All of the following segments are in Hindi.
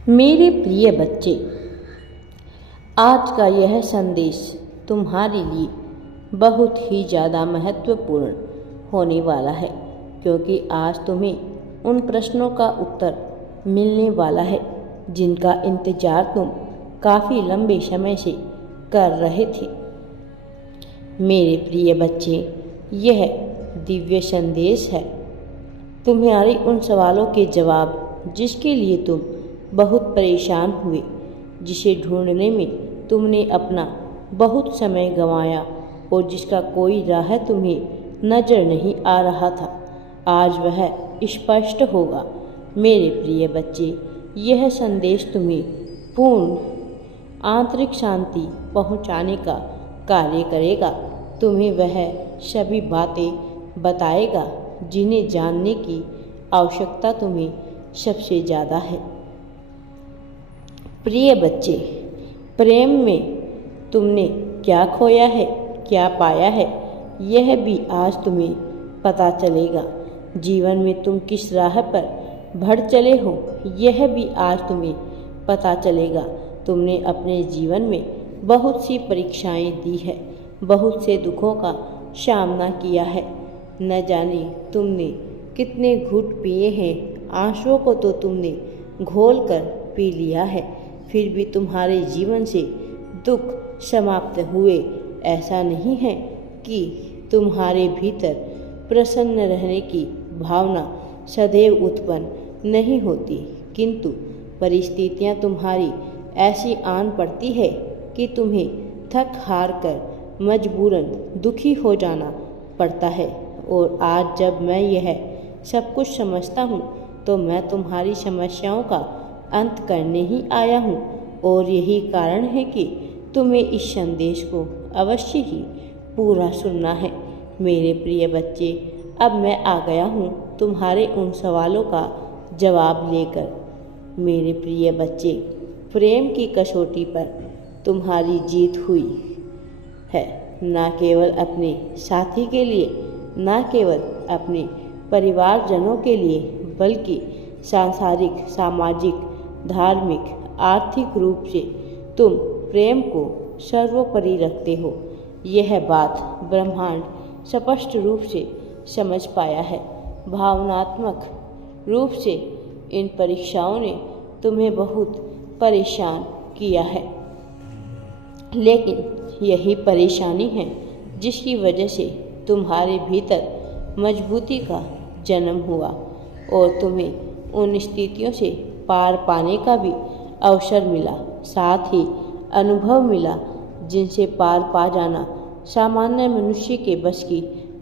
मेरे प्रिय बच्चे, आज का यह संदेश तुम्हारे लिए बहुत ही ज़्यादा महत्वपूर्ण होने वाला है, क्योंकि आज तुम्हें उन प्रश्नों का उत्तर मिलने वाला है जिनका इंतज़ार तुम काफ़ी लंबे समय से कर रहे थे। मेरे प्रिय बच्चे, यह दिव्य संदेश है तुम्हारे उन सवालों के जवाब जिसके लिए तुम बहुत परेशान हुए, जिसे ढूंढने में तुमने अपना बहुत समय गंवाया और जिसका कोई राह तुम्हें नजर नहीं आ रहा था। आज वह स्पष्ट होगा। मेरे प्रिय बच्चे, यह संदेश तुम्हें पूर्ण आंतरिक शांति पहुंचाने का कार्य करेगा। तुम्हें वह सभी बातें बताएगा जिन्हें जानने की आवश्यकता तुम्हें सबसे ज़्यादा है। प्रिय बच्चे, प्रेम में तुमने क्या खोया है, क्या पाया है, यह भी आज तुम्हें पता चलेगा। जीवन में तुम किस राह पर बढ़ चले हो, यह भी आज तुम्हें पता चलेगा। तुमने अपने जीवन में बहुत सी परीक्षाएं दी है, बहुत से दुखों का सामना किया है। न जाने तुमने कितने घूंट पिए हैं, आंसुओं को तो तुमने घोल कर पी लिया है, फिर भी तुम्हारे जीवन से दुख समाप्त हुए। ऐसा नहीं है कि तुम्हारे भीतर प्रसन्न रहने की भावना सदैव उत्पन्न नहीं होती, किंतु परिस्थितियां तुम्हारी ऐसी आन पड़ती है कि तुम्हें थक हार कर मजबूरन दुखी हो जाना पड़ता है। और आज जब मैं यह सब कुछ समझता हूँ तो मैं तुम्हारी समस्याओं का अंत करने ही आया हूँ, और यही कारण है कि तुम्हें इस संदेश को अवश्य ही पूरा सुनना है। मेरे प्रिय बच्चे, अब मैं आ गया हूँ तुम्हारे उन सवालों का जवाब लेकर। मेरे प्रिय बच्चे, प्रेम की कसौटी पर तुम्हारी जीत हुई है, न केवल अपने साथी के लिए, न केवल अपने परिवारजनों के लिए, बल्कि सांसारिक, सामाजिक, धार्मिक, आर्थिक रूप से तुम प्रेम को सर्वोपरि रखते हो। यह बात ब्रह्मांड स्पष्ट रूप से समझ पाया है। भावनात्मक रूप से इन परीक्षाओं ने तुम्हें बहुत परेशान किया है, लेकिन यही परेशानी है जिसकी वजह से तुम्हारे भीतर मजबूती का जन्म हुआ और तुम्हें उन स्थितियों से पार पाने का भी अवसर मिला, साथ ही अनुभव मिला जिनसे पार पा जाना सामान्य मनुष्य के बस की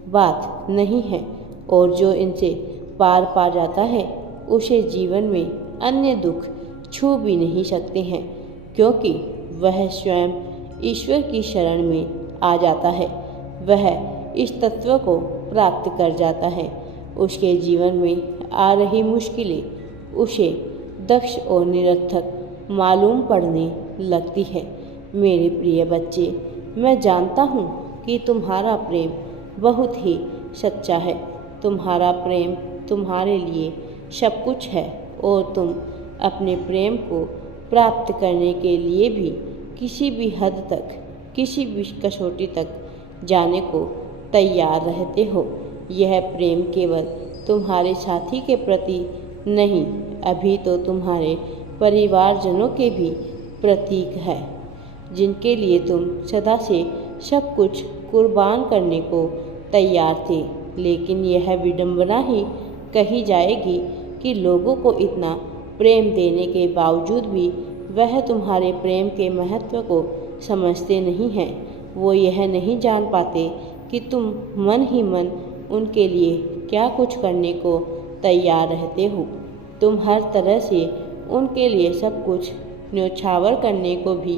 बात नहीं है। और जो इनसे पार पा जाता है उसे जीवन में अन्य दुख छू भी नहीं सकते हैं, क्योंकि वह स्वयं ईश्वर की शरण में आ जाता है। वह इस तत्व को प्राप्त कर जाता है। उसके जीवन में आ रही मुश्किलें उसे दक्ष और निरर्थक मालूम पड़ने लगती है। मेरे प्रिय बच्चे, मैं जानता हूँ कि तुम्हारा प्रेम बहुत ही सच्चा है। तुम्हारा प्रेम तुम्हारे लिए सब कुछ है और तुम अपने प्रेम को प्राप्त करने के लिए भी किसी भी हद तक, किसी भी कसौटी तक जाने को तैयार रहते हो। यह प्रेम केवल तुम्हारे साथी के प्रति नहीं, अभी तो तुम्हारे परिवारजनों के भी प्रतीक है, जिनके लिए तुम सदा से सब कुछ कुर्बान करने को तैयार थे। लेकिन यह विडंबना ही कही जाएगी कि लोगों को इतना प्रेम देने के बावजूद भी वह तुम्हारे प्रेम के महत्व को समझते नहीं हैं। वो यह नहीं जान पाते कि तुम मन ही मन उनके लिए क्या कुछ करने को तैयार रहते हो। तुम हर तरह से उनके लिए सब कुछ न्योछावर करने को भी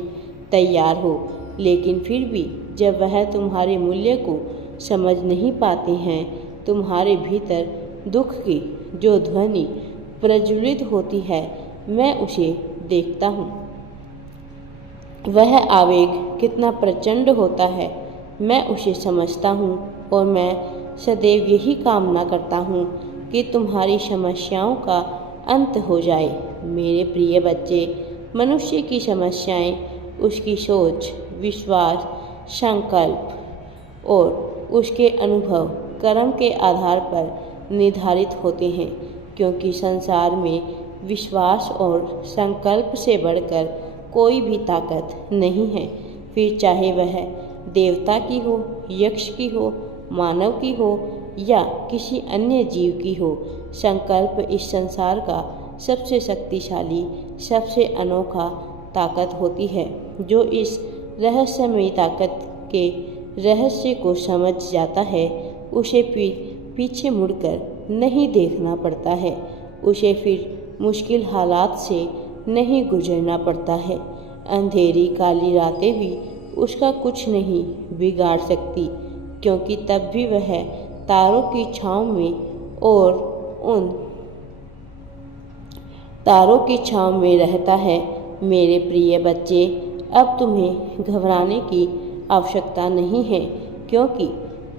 तैयार हो, लेकिन फिर भी जब वह तुम्हारे मूल्य को समझ नहीं पाते हैं, तुम्हारे भीतर दुख की जो ध्वनि प्रज्वलित होती है, मैं उसे देखता हूँ। वह आवेग कितना प्रचंड होता है, मैं उसे समझता हूँ और मैं सदैव यही कामना करता हूँ कि तुम्हारी समस्याओं का अंत हो जाए। मेरे प्रिय बच्चे, मनुष्य की समस्याएं उसकी सोच, विश्वास, संकल्प और उसके अनुभव कर्म के आधार पर निर्धारित होते हैं, क्योंकि संसार में विश्वास और संकल्प से बढ़कर कोई भी ताकत नहीं है। फिर चाहे वह देवता की हो, यक्ष की हो, मानव की हो या किसी अन्य जीव की हो, संकल्प इस संसार का सबसे शक्तिशाली, सबसे अनोखा ताकत होती है। जो इस रहस्यमयी ताकत के रहस्य को समझ जाता है, उसे पीछे मुड़कर नहीं देखना पड़ता है, उसे फिर मुश्किल हालात से नहीं गुजरना पड़ता है। अंधेरी काली रातें भी उसका कुछ नहीं बिगाड़ सकती, क्योंकि तब भी वह तारों की छाँव में और उन तारों की छाँव में रहता है। मेरे प्रिय बच्चे, अब तुम्हें घबराने की आवश्यकता नहीं है, क्योंकि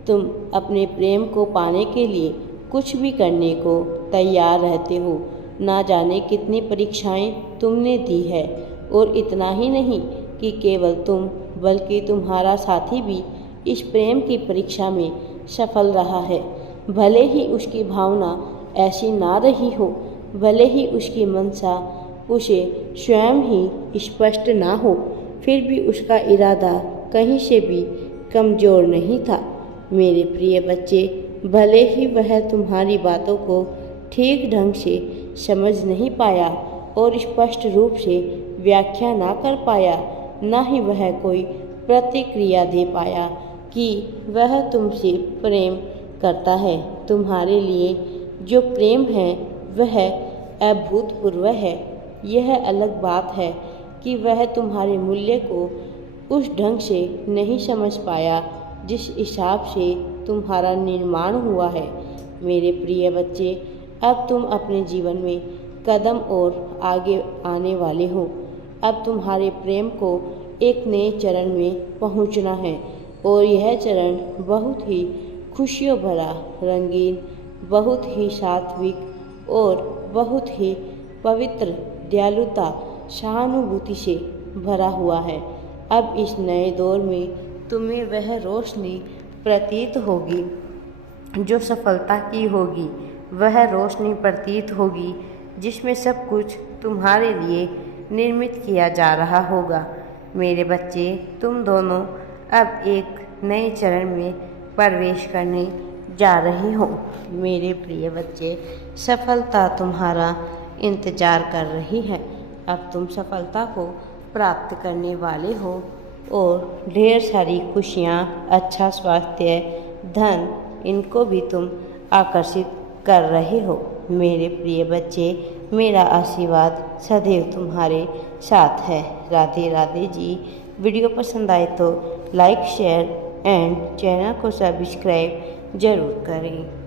तुम अपने प्रेम को पाने के लिए कुछ भी करने को तैयार रहते हो। ना जाने कितनी परीक्षाएं तुमने दी है, और इतना ही नहीं कि केवल तुम, बल्कि तुम्हारा साथी भी इस प्रेम की परीक्षा में सफल रहा है। भले ही उसकी भावना ऐसी ना रही हो, भले ही उसकी मनसा उसे स्वयं ही स्पष्ट ना हो, फिर भी उसका इरादा कहीं से भी कमज़ोर नहीं था। मेरे प्रिय बच्चे, भले ही वह तुम्हारी बातों को ठीक ढंग से समझ नहीं पाया और स्पष्ट रूप से व्याख्या ना कर पाया, ना ही वह कोई प्रतिक्रिया दे पाया कि वह तुमसे प्रेम करता है। तुम्हारे लिए जो प्रेम है वह अभूतपूर्व है। यह अलग बात है कि वह तुम्हारे मूल्य को उस ढंग से नहीं समझ पाया जिस हिसाब से तुम्हारा निर्माण हुआ है। मेरे प्रिय बच्चे, अब तुम अपने जीवन में कदम और आगे आने वाले हो। अब तुम्हारे प्रेम को एक नए चरण में पहुंचना है, और यह चरण बहुत ही खुशियों भरा, रंगीन, बहुत ही सात्विक और बहुत ही पवित्र, दयालुता, सहानुभूति से भरा हुआ है। अब इस नए दौर में तुम्हें वह रोशनी प्रतीत होगी जो सफलता की होगी, वह रोशनी प्रतीत होगी जिसमें सब कुछ तुम्हारे लिए निर्मित किया जा रहा होगा। मेरे बच्चे, तुम दोनों अब एक नए चरण में प्रवेश करने जा रहे हो। मेरे प्रिय बच्चे, सफलता तुम्हारा इंतजार कर रही है। अब तुम सफलता को प्राप्त करने वाले हो, और ढेर सारी खुशियाँ, अच्छा स्वास्थ्य, धन, इनको भी तुम आकर्षित कर रहे हो। मेरे प्रिय बच्चे, मेरा आशीर्वाद सदैव तुम्हारे साथ है। राधे राधे जी। वीडियो पसंद आए तो लाइक, शेयर एंड चैनल को सब्सक्राइब जरूर करें।